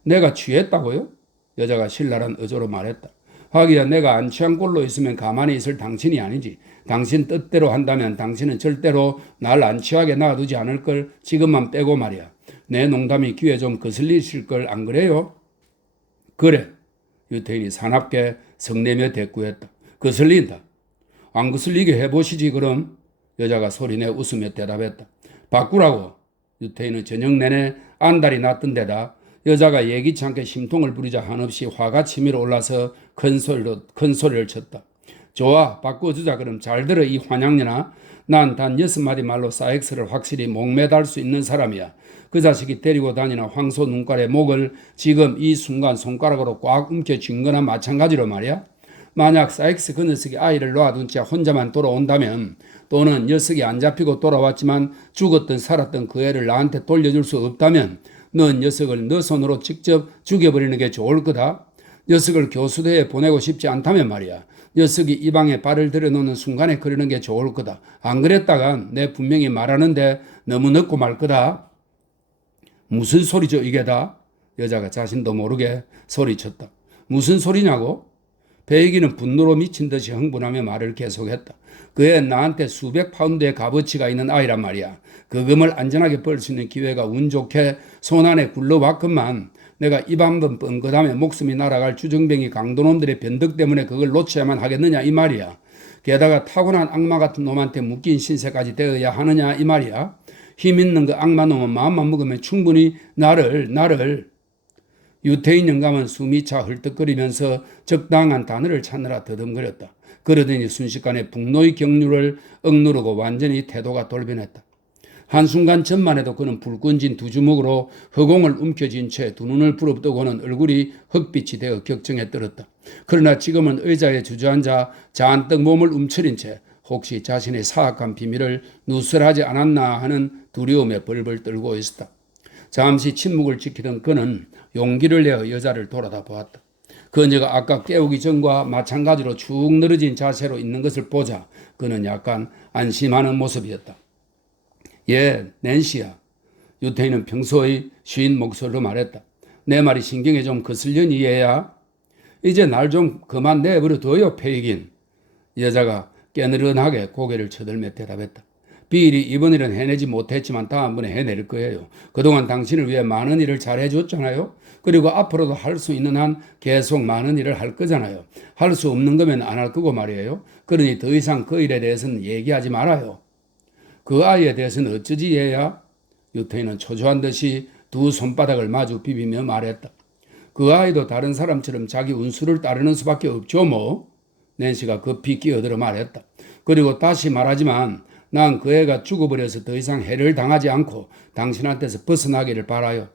내가 취했다고요? 여자가 신랄한 어조로 말했다. 하기야 내가 안 취한 꼴로 있으면 가만히 있을 당신이 아니지. 당신 뜻대로 한다면 당신은 절대로 날 안 취하게 놔두지 않을 걸 지금만 빼고 말이야. 내 농담이 귀에 좀 거슬리실 걸 안 그래요? 그래. 유태인이 사납게 성내며 대꾸했다. 거슬린다. 안 거슬리게 해보시지 그럼. 여자가 소리내 웃으며 대답했다. 바꾸라고. 유태인은 저녁 내내 안달이 났던 데다 여자가 예기치 않게 심통을 부리자 한없이 화가 치밀어 올라서 큰 소리를 쳤다. 좋아, 바꿔주자. 그럼 잘 들어 이 환양년아. 난 단 6마디 말로 사엑스를 확실히 목매달 수 있는 사람이야. 그 자식이 데리고 다니는 황소 눈깔의 목을 지금 이 순간 손가락으로 꽉 움켜쥔 거나 마찬가지로 말이야. 만약 사엑스 그 녀석이 아이를 놓아둔 채 혼자만 돌아온다면, 또는 녀석이 안 잡히고 돌아왔지만 죽었든 살았든 그 애를 나한테 돌려줄 수 없다면 넌 녀석을 너 손으로 직접 죽여버리는 게 좋을 거다. 녀석을 교수대에 보내고 싶지 않다면 말이야. 녀석이 이 방에 발을 들여놓는 순간에 그러는 게 좋을 거다. 안 그랬다간 내 분명히 말하는데 너무 늦고 말 거다. 무슨 소리죠 이게 다? 여자가 자신도 모르게 소리쳤다. 무슨 소리냐고? 배이기는 분노로 미친 듯이 흥분하며 말을 계속했다. 그 애 나한테 수백 파운드의 값어치가 있는 아이란 말이야. 그 금을 안전하게 벌 수 있는 기회가 운 좋게 손 안에 굴러왔건만 내가 입 한번 뻥긋하면 목숨이 날아갈 주정뱅이 강도놈들의 변덕 때문에 그걸 놓쳐야만 하겠느냐 이 말이야. 게다가 타고난 악마 같은 놈한테 묶인 신세까지 되어야 하느냐 이 말이야. 힘 있는 그 악마 놈은 마음만 먹으면 충분히 나를 유태인 영감은 숨이 차 헐떡거리면서 적당한 단어를 찾느라 더듬거렸다. 그러더니 순식간에 분노의 경류를 억누르고 완전히 태도가 돌변했다. 한순간 전만 해도 그는 불끈진 두 주먹으로 허공을 움켜쥔 채 두 눈을 부릅뜨고는 얼굴이 흑빛이 되어 격정에 떨었다. 그러나 지금은 의자에 주저앉아 잔뜩 몸을 움츠린 채 혹시 자신의 사악한 비밀을 누설하지 않았나 하는 두려움에 벌벌 떨고 있었다. 잠시 침묵을 지키던 그는 용기를 내어 여자를 돌아다 보았다. 그녀가 아까 깨우기 전과 마찬가지로 축 늘어진 자세로 있는 것을 보자 그는 약간 안심하는 모습이었다. 예, 낸시야. 유태인은 평소의 쉰 목소리로 말했다. 내 말이 신경에 좀 거슬려니 얘야. 이제 날 좀 그만 내버려둬요 페이긴. 여자가 깨느른하게 고개를 쳐들며 대답했다. 비일이 이번 일은 해내지 못했지만 다음번에 해낼 거예요. 그동안 당신을 위해 많은 일을 잘 해줬잖아요. 그리고 앞으로도 할 수 있는 한 계속 많은 일을 할 거잖아요. 할 수 없는 거면 안 할 거고 말이에요. 그러니 더 이상 그 일에 대해서는 얘기하지 말아요. 그 아이에 대해서는 어쩌지 얘야? 유태인은 초조한 듯이 두 손바닥을 마주 비비며 말했다. 그 아이도 다른 사람처럼 자기 운수를 따르는 수밖에 없죠 뭐. 낸시가 급히 끼어들어 말했다. 그리고 다시 말하지만 난 그 애가 죽어버려서 더 이상 해를 당하지 않고 당신한테서 벗어나기를 바라요.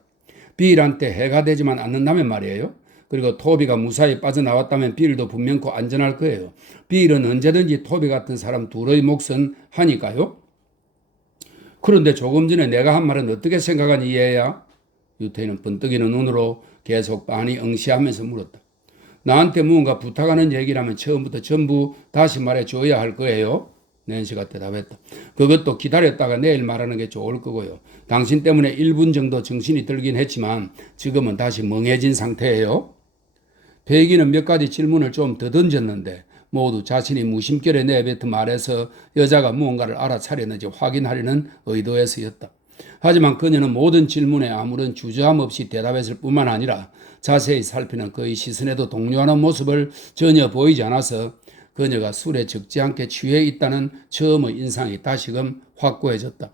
빌한테 해가 되지만 않는다면 말이에요. 그리고 토비가 무사히 빠져나왔다면 빌도 분명코 안전할 거예요. 빌은 언제든지 토비 같은 사람 둘의 몫은 하니까요. 그런데 조금 전에 내가 한 말은 어떻게 생각하니 얘야? 유태인은 번뜩이는 눈으로 계속 빤히 응시하면서 물었다. 나한테 무언가 부탁하는 얘기라면 처음부터 전부 다시 말해줘야 할 거예요. 낸시가 대답했다. 그것도 기다렸다가 내일 말하는 게 좋을 거고요. 당신 때문에 1분 정도 정신이 들긴 했지만 지금은 다시 멍해진 상태예요. 배기는 몇 가지 질문을 좀 더 던졌는데 모두 자신이 무심결에 내뱉은 말에서 여자가 무언가를 알아차렸는지 확인하려는 의도에서였다. 하지만 그녀는 모든 질문에 아무런 주저함 없이 대답했을 뿐만 아니라 자세히 살피는 그의 시선에도 동요하는 모습을 전혀 보이지 않아서 그녀가 술에 적지 않게 취해 있다는 처음의 인상이 다시금 확고해졌다.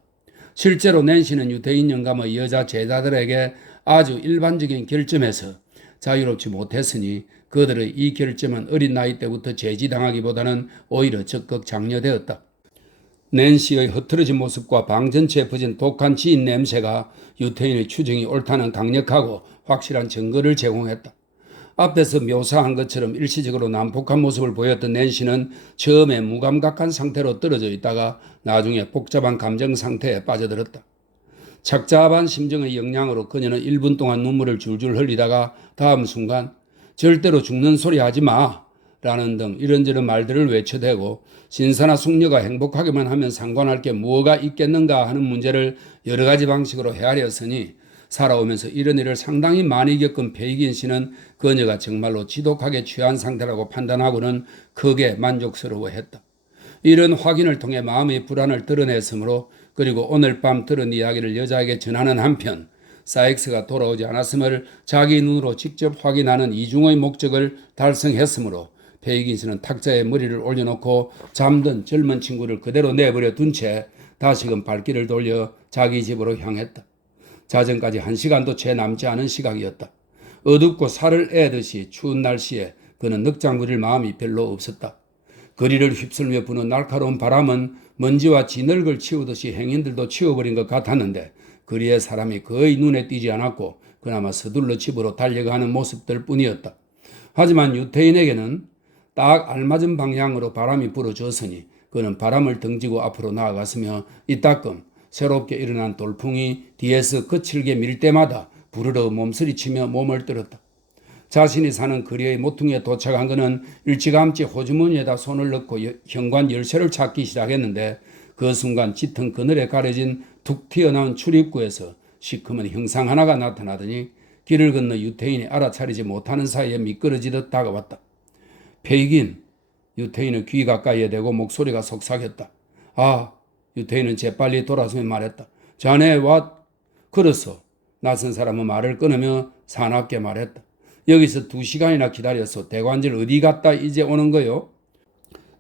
실제로 낸시는 유태인 영감의 여자 제자들에게 아주 일반적인 결점에서 자유롭지 못했으니 그들의 이 결점은 어린 나이 때부터 제지당하기보다는 오히려 적극 장려되었다. 낸시의 흐트러진 모습과 방 전체에 퍼진 독한 지인 냄새가 유태인의 추정이 옳다는 강력하고 확실한 증거를 제공했다. 앞에서 묘사한 것처럼 일시적으로 난폭한 모습을 보였던 낸시는 처음에 무감각한 상태로 떨어져 있다가 나중에 복잡한 감정 상태에 빠져들었다. 착잡한 심정의 영향으로 그녀는 1분 동안 눈물을 줄줄 흘리다가 다음 순간 절대로 죽는 소리 하지 마 라는 등 이런저런 말들을 외쳐대고 신사나 숙녀가 행복하게만 하면 상관할 게 무엇가 있겠는가 하는 문제를 여러 가지 방식으로 헤아렸으니 살아오면서 이런 일을 상당히 많이 겪은 페이긴 씨는 그녀가 정말로 지독하게 취한 상태라고 판단하고는 크게 만족스러워했다. 이런 확인을 통해 마음의 불안을 드러냈으므로 그리고 오늘 밤 들은 이야기를 여자에게 전하는 한편 사익스가 돌아오지 않았음을 자기 눈으로 직접 확인하는 이중의 목적을 달성했으므로 페이긴스는 탁자에 머리를 올려놓고 잠든 젊은 친구를 그대로 내버려 둔 채 다시금 발길을 돌려 자기 집으로 향했다. 자정까지 1시간도 채 남지 않은 시각이었다. 어둡고 살을 애듯이 추운 날씨에 그는 늑장 부릴 마음이 별로 없었다. 거리를 휩쓸며 부는 날카로운 바람은 먼지와 진흙을 치우듯이 행인들도 치워버린 것 같았는데 거리의 사람이 거의 눈에 띄지 않았고 그나마 서둘러 집으로 달려가는 모습들 뿐이었다. 하지만 유태인에게는 딱 알맞은 방향으로 바람이 불어줬으니 그는 바람을 등지고 앞으로 나아갔으며 이따금 새롭게 일어난 돌풍이 뒤에서 거칠게 밀 때마다 부르르 몸서리치며 몸을 떨었다. 자신이 사는 거리의 모퉁이에 도착한 그는 일찌감치 호주머니에다 손을 넣고 현관 열쇠를 찾기 시작했는데 그 순간 짙은 그늘에 가려진 툭 튀어나온 출입구에서 시커먼 형상 하나가 나타나더니 길을 건너 유태인이 알아차리지 못하는 사이에 미끄러지듯 다가왔다. 페이긴. 유태인은 귀 가까이에 대고 목소리가 속삭였다. 아, 유태인은 재빨리 돌아서며 말했다. 자네 그렇소. 낯선 사람은 말을 끊으며 사납게 말했다. 여기서 2시간이나 기다렸어. 대관절 어디 갔다 이제 오는 거요?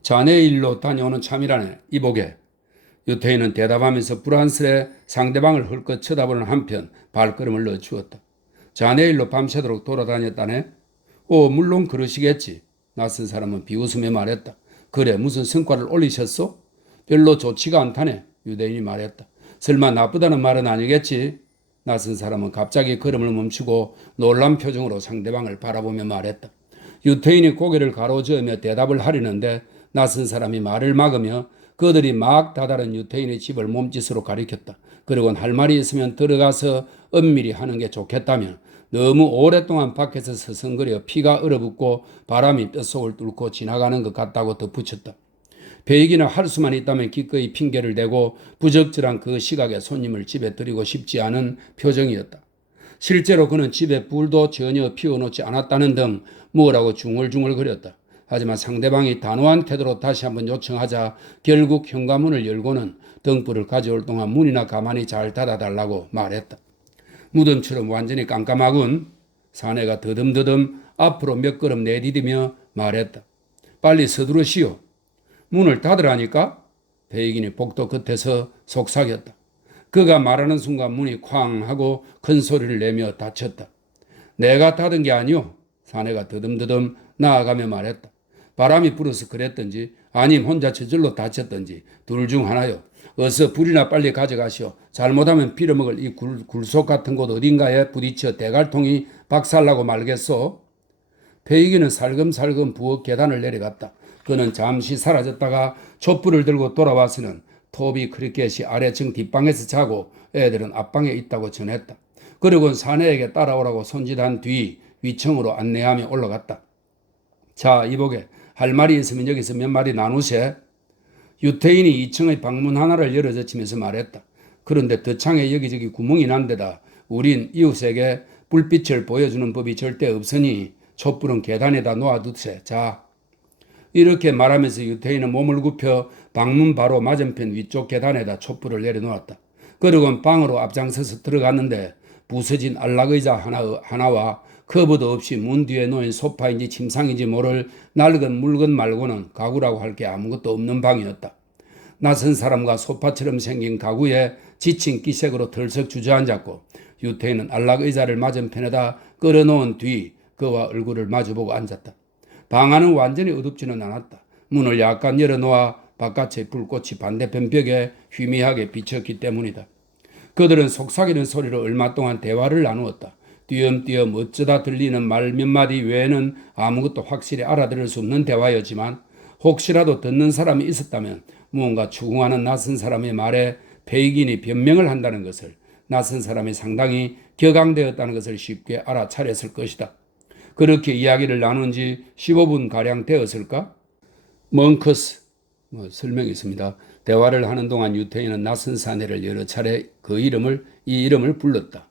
자네 일로 다녀오는 참이라네. 이보게. 유태인은 대답하면서 불안스레 상대방을 헐끗 쳐다보는 한편 발걸음을 넣어주었다. 자네 일로 밤새도록 돌아다녔다네? 물론 그러시겠지. 낯선 사람은 비웃으며 말했다. 그래, 무슨 성과를 올리셨소? 별로 좋지가 않다네. 유대인이 말했다. 설마 나쁘다는 말은 아니겠지? 낯선 사람은 갑자기 걸음을 멈추고 놀란 표정으로 상대방을 바라보며 말했다. 유태인이 고개를 가로저으며 대답을 하려는데 낯선 사람이 말을 막으며 그들이 막 다다른 유태인의 집을 몸짓으로 가리켰다. 그리고는 할 말이 있으면 들어가서 엄밀히 하는 게 좋겠다며 너무 오랫동안 밖에서 서성거려 피가 얼어붙고 바람이 뼛속을 뚫고 지나가는 것 같다고 덧붙였다. 페이기는 할 수만 있다면 기꺼이 핑계를 대고 부적절한 그 시각에 손님을 집에 들이고 싶지 않은 표정이었다. 실제로 그는 집에 불도 전혀 피워놓지 않았다는 등 뭐라고 중얼중얼거렸다. 하지만 상대방이 단호한 태도로 다시 한번 요청하자 결국 현관문을 열고는 등불을 가져올 동안 문이나 가만히 잘 닫아달라고 말했다. 무덤처럼 완전히 깜깜하군. 사내가 더듬더듬 앞으로 몇 걸음 내디디며 말했다. 빨리 서두르시오. 문을 닫으라니까? 페이긴이 복도 끝에서 속삭였다. 그가 말하는 순간 문이 쾅 하고 큰 소리를 내며 닫혔다. 내가 닫은 게 아니오. 사내가 더듬더듬 나아가며 말했다. 바람이 불어서 그랬던지 아님 혼자 저절로 닫혔던지 둘 중 하나요. 어서 불이나 빨리 가져가시오. 잘못하면 빌어먹을 이 굴속 같은 곳 어딘가에 부딪혀 대갈통이 박살나고 말겠소. 페이기는 살금살금 부엌 계단을 내려갔다. 그는 잠시 사라졌다가 촛불을 들고 돌아와서는 토비 크리켓이 아래층 뒷방에서 자고 애들은 앞방에 있다고 전했다. 그리고는 사내에게 따라오라고 손짓한 뒤 위층으로 안내하며 올라갔다. 자, 이보게. 할 말이 있으면 여기서 몇 마디 나누세. 유태인이 2층의 방문 하나를 열어젖히면서 말했다. 그런데 덧창에 여기저기 구멍이 난 데다 우린 이웃에게 불빛을 보여주는 법이 절대 없으니 촛불은 계단에다 놓아두세. 자. 이렇게 말하면서 유태인은 몸을 굽혀 방문 바로 맞은편 위쪽 계단에다 촛불을 내려놓았다. 그리고는 방으로 앞장서서 들어갔는데 부서진 안락의자 하나와 커버도 없이 문 뒤에 놓인 소파인지 침상인지 모를 낡은 물건 말고는 가구라고 할 게 아무것도 없는 방이었다. 낯선 사람과 소파처럼 생긴 가구에 지친 기색으로 털썩 주저앉았고 유태인은 안락의자를 맞은편에다 끌어놓은 뒤 그와 얼굴을 마주보고 앉았다. 방 안은 완전히 어둡지는 않았다. 문을 약간 열어놓아 바깥의 불꽃이 반대편 벽에 희미하게 비쳤기 때문이다. 그들은 속삭이는 소리로 얼마 동안 대화를 나누었다. 띄엄띄엄 어쩌다 들리는 말 몇 마디 외에는 아무것도 확실히 알아들을 수 없는 대화였지만 혹시라도 듣는 사람이 있었다면 무언가 추궁하는 낯선 사람의 말에 페이긴이 변명을 한다는 것을, 낯선 사람이 상당히 격앙되었다는 것을 쉽게 알아차렸을 것이다. 그렇게 이야기를 나눈 지 15분가량 되었을까? 멍커스, 설명이 있습니다. 대화를 하는 동안 유태인은 낯선 사내를 여러 차례 이 이름을 불렀다.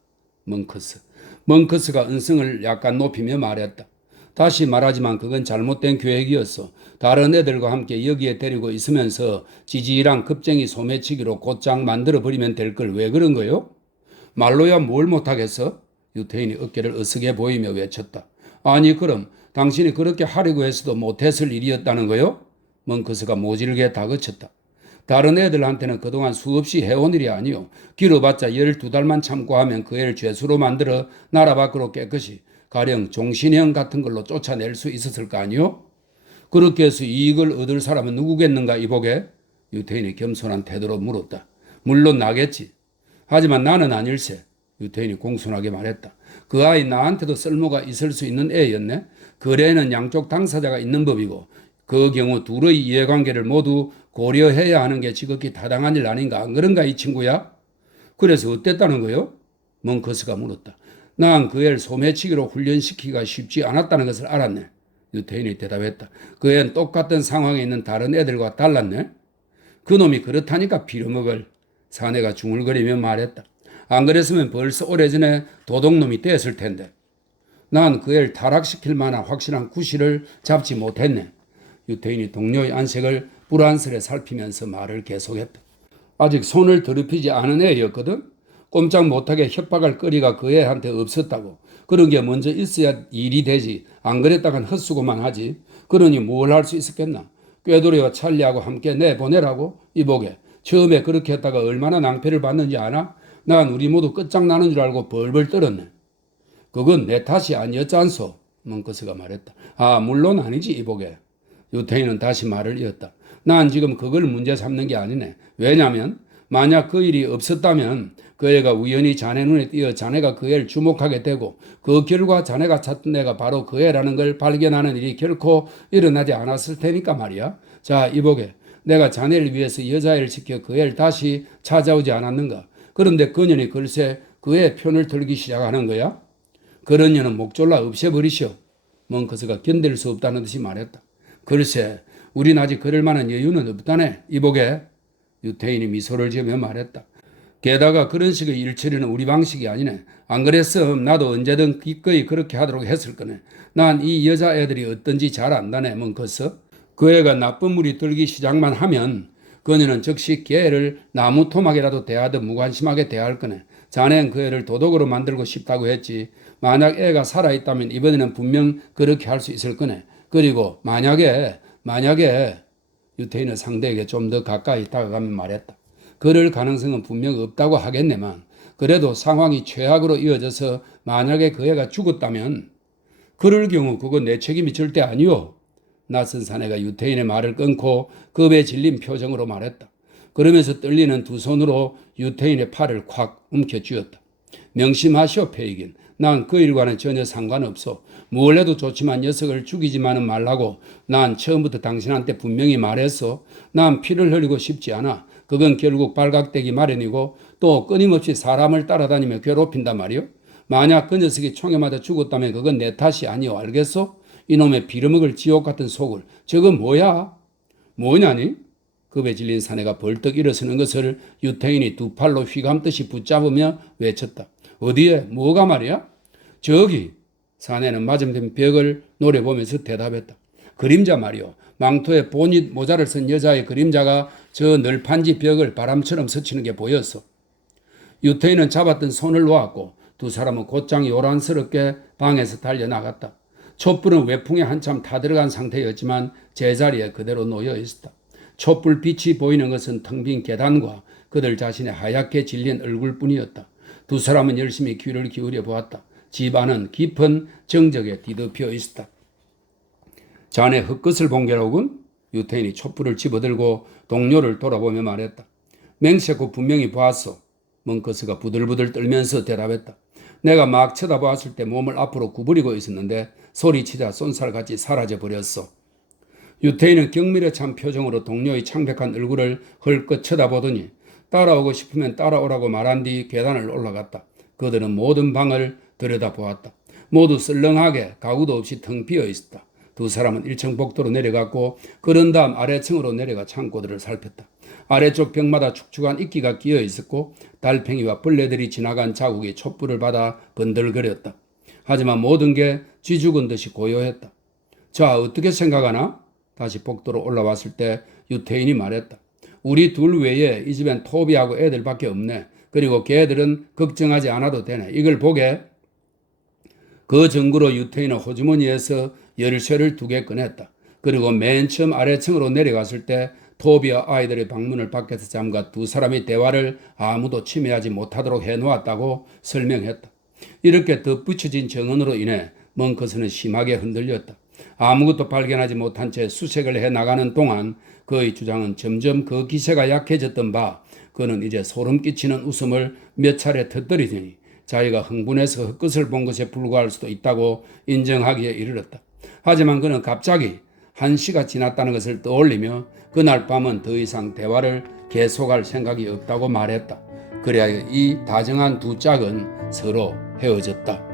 멍커스가 언성을 약간 높이며 말했다. 다시 말하지만 그건 잘못된 계획이었어. 다른 애들과 함께 여기에 데리고 있으면서 지지랑 급쟁이 소매치기로 곧장 만들어버리면 될 걸 왜 그런 거요? 말로야 뭘 못하겠어? 유태인이 어깨를 으쓱해 보이며 외쳤다. 아니 그럼 당신이 그렇게 하려고 해서도 못했을 일이었다는 거요? 멍크스가 모질게 다그쳤다. 다른 애들한테는 그동안 수없이 해온 일이 아니오. 길어봤자 12달만 참고하면 그 애를 죄수로 만들어 나라 밖으로 깨끗이 가령 종신형 같은 걸로 쫓아낼 수 있었을 거 아니오? 그렇게 해서 이익을 얻을 사람은 누구겠는가 이보게? 유태인이 겸손한 태도로 물었다. 물론 나겠지. 하지만 나는 아닐세. 유태인이 공손하게 말했다. 그 아이 나한테도 쓸모가 있을 수 있는 애였네. 거래에는 양쪽 당사자가 있는 법이고 그 경우 둘의 이해관계를 모두 고려해야 하는 게 지극히 타당한 일 아닌가 안 그런가 이 친구야? 그래서 어땠다는 거요? 멍커스가 물었다. 난 그 애를 소매치기로 훈련시키기가 쉽지 않았다는 것을 알았네. 유태인이 대답했다. 그 애는 똑같은 상황에 있는 다른 애들과 달랐네. 그놈이 그렇다니까 빌어먹을. 사내가 중얼거리며 말했다. 안 그랬으면 벌써 오래전에 도둑놈이 됐을 텐데. 난 그 애를 타락시킬 만한 확실한 구실을 잡지 못했네. 유태인이 동료의 안색을 불안스레 살피면서 말을 계속했다. 아직 손을 더럽히지 않은 애였거든. 꼼짝 못하게 협박할 거리가 그 애한테 없었다고. 그런 게 먼저 있어야 일이 되지. 안 그랬다간 헛수고만 하지. 그러니 뭘 할 수 있었겠나. 꾀돌이와 찰리하고 함께 내보내라고. 이보게. 처음에 그렇게 했다가 얼마나 낭패를 받는지 아나? 난 우리 모두 끝장나는 줄 알고 벌벌 떨었네. 그건 내 탓이 아니었잖소. 멍커스가 말했다. 아 물론 아니지 이보게. 유태인은 다시 말을 이었다. 난 지금 그걸 문제 삼는 게 아니네. 왜냐면 만약 그 일이 없었다면 그 애가 우연히 자네 눈에 띄어 자네가 그 애를 주목하게 되고 그 결과 자네가 찾던 애가 바로 그 애라는 걸 발견하는 일이 결코 일어나지 않았을 테니까 말이야. 자 이보게. 내가 자네를 위해서 여자애를 시켜 그 애를 다시 찾아오지 않았는가. 그런데 그년이 글쎄 그 애 편을 들기 시작하는 거야. 그런 년은 목졸라 없애버리시오. 멍커스가 견딜 수 없다는 듯이 말했다. 글쎄 우린 아직 그럴 만한 여유는 없다네. 이보게. 유태인이 미소를 지으며 말했다. 게다가 그런 식의 일처리는 우리 방식이 아니네. 안 그랬음 나도 언제든 기꺼이 그렇게 하도록 했을 거네. 난 이 여자애들이 어떤지 잘 안다네. 멍커스. 그 애가 나쁜 물이 들기 시작만 하면 그녀는 즉시 걔를 나무 토막이라도 대하듯 무관심하게 대할 거네. 자넨 그 애를 도둑으로 만들고 싶다고 했지. 만약 애가 살아있다면 이번에는 분명 그렇게 할 수 있을 거네. 그리고 만약에 유태인은 상대에게 좀 더 가까이 다가가며 말했다. 그럴 가능성은 분명 없다고 하겠네만 그래도 상황이 최악으로 이어져서 만약에 그 애가 죽었다면 그럴 경우 그건 내 책임이 절대 아니오. 낯선 사내가 유태인의 말을 끊고 겁에 질린 표정으로 말했다. 그러면서 떨리는 두 손으로 유태인의 팔을 콱 움켜쥐었다. 명심하시오 페이긴. 난 그 일과는 전혀 상관없어. 뭘 해도 좋지만 녀석을 죽이지만은 말라고 난 처음부터 당신한테 분명히 말했어. 난 피를 흘리고 싶지 않아. 그건 결국 발각되기 마련이고 또 끊임없이 사람을 따라다니며 괴롭힌단 말이오. 만약 그 녀석이 총에 맞아 죽었다면 그건 내 탓이 아니오. 알겠어? 이놈의 빌어먹을 지옥 같은 속을. 저건 뭐야? 뭐냐니? 겁에 질린 사내가 벌떡 일어서는 것을 유태인이 두 팔로 휘감듯이 붙잡으며 외쳤다. 어디에? 뭐가 말이야? 저기. 사내는 맞은편 벽을 노려보면서 대답했다. 그림자 말이오. 망토에 보닛 모자를 쓴 여자의 그림자가 저 널판지 벽을 바람처럼 스치는 게 보였어. 유태인은 잡았던 손을 놓았고 두 사람은 곧장 요란스럽게 방에서 달려나갔다. 촛불은 외풍에 한참 타들어간 상태였지만 제자리에 그대로 놓여 있었다. 촛불 빛이 보이는 것은 텅 빈 계단과 그들 자신의 하얗게 질린 얼굴뿐이었다. 두 사람은 열심히 귀를 기울여 보았다. 집 안은 깊은 정적에 뒤덮여 있었다. 자네 흙끝을 본 게로군? 유태인이 촛불을 집어들고 동료를 돌아보며 말했다. 맹세코 분명히 보았어. 멍커스가 부들부들 떨면서 대답했다. 내가 막 쳐다보았을 때 몸을 앞으로 구부리고 있었는데 소리치자 쏜살같이 사라져버렸어. 유태인은 경밀에 찬 표정으로 동료의 창백한 얼굴을 헐끗 쳐다보더니 따라오고 싶으면 따라오라고 말한 뒤 계단을 올라갔다. 그들은 모든 방을 들여다보았다. 모두 썰렁하게 가구도 없이 텅 비어 있었다. 두 사람은 1층 복도로 내려갔고 그런 다음 아래층으로 내려가 창고들을 살폈다. 아래쪽 벽마다 축축한 이끼가 끼어 있었고 달팽이와 벌레들이 지나간 자국이 촛불을 받아 번들거렸다. 하지만 모든 게 쥐죽은 듯이 고요했다. 자, 어떻게 생각하나? 다시 복도로 올라왔을 때 유태인이 말했다. 우리 둘 외에 이 집엔 토비하고 애들밖에 없네. 그리고 걔들은 걱정하지 않아도 되네. 이걸 보게 그 증거로 유태인은 호주머니에서 열쇠를 2개 꺼냈다. 그리고 맨 처음 아래층으로 내려갔을 때 토비와 아이들의 방문을 밖에서 잠가 2사람의 대화를 아무도 침해하지 못하도록 해놓았다고 설명했다. 이렇게 덧붙여진 정언으로 인해 멍커스는 심하게 흔들렸다. 아무것도 발견하지 못한 채 수색을 해나가는 동안 그의 주장은 점점 그 기세가 약해졌던 바 그는 이제 소름 끼치는 웃음을 몇 차례 터뜨리더니 자기가 흥분해서 헛것을 본 것에 불과할 수도 있다고 인정하기에 이르렀다. 하지만 그는 갑자기 1시가 지났다는 것을 떠올리며 그날 밤은 더 이상 대화를 계속할 생각이 없다고 말했다. 그래야 이 다정한 2짝은 서로 헤어졌다.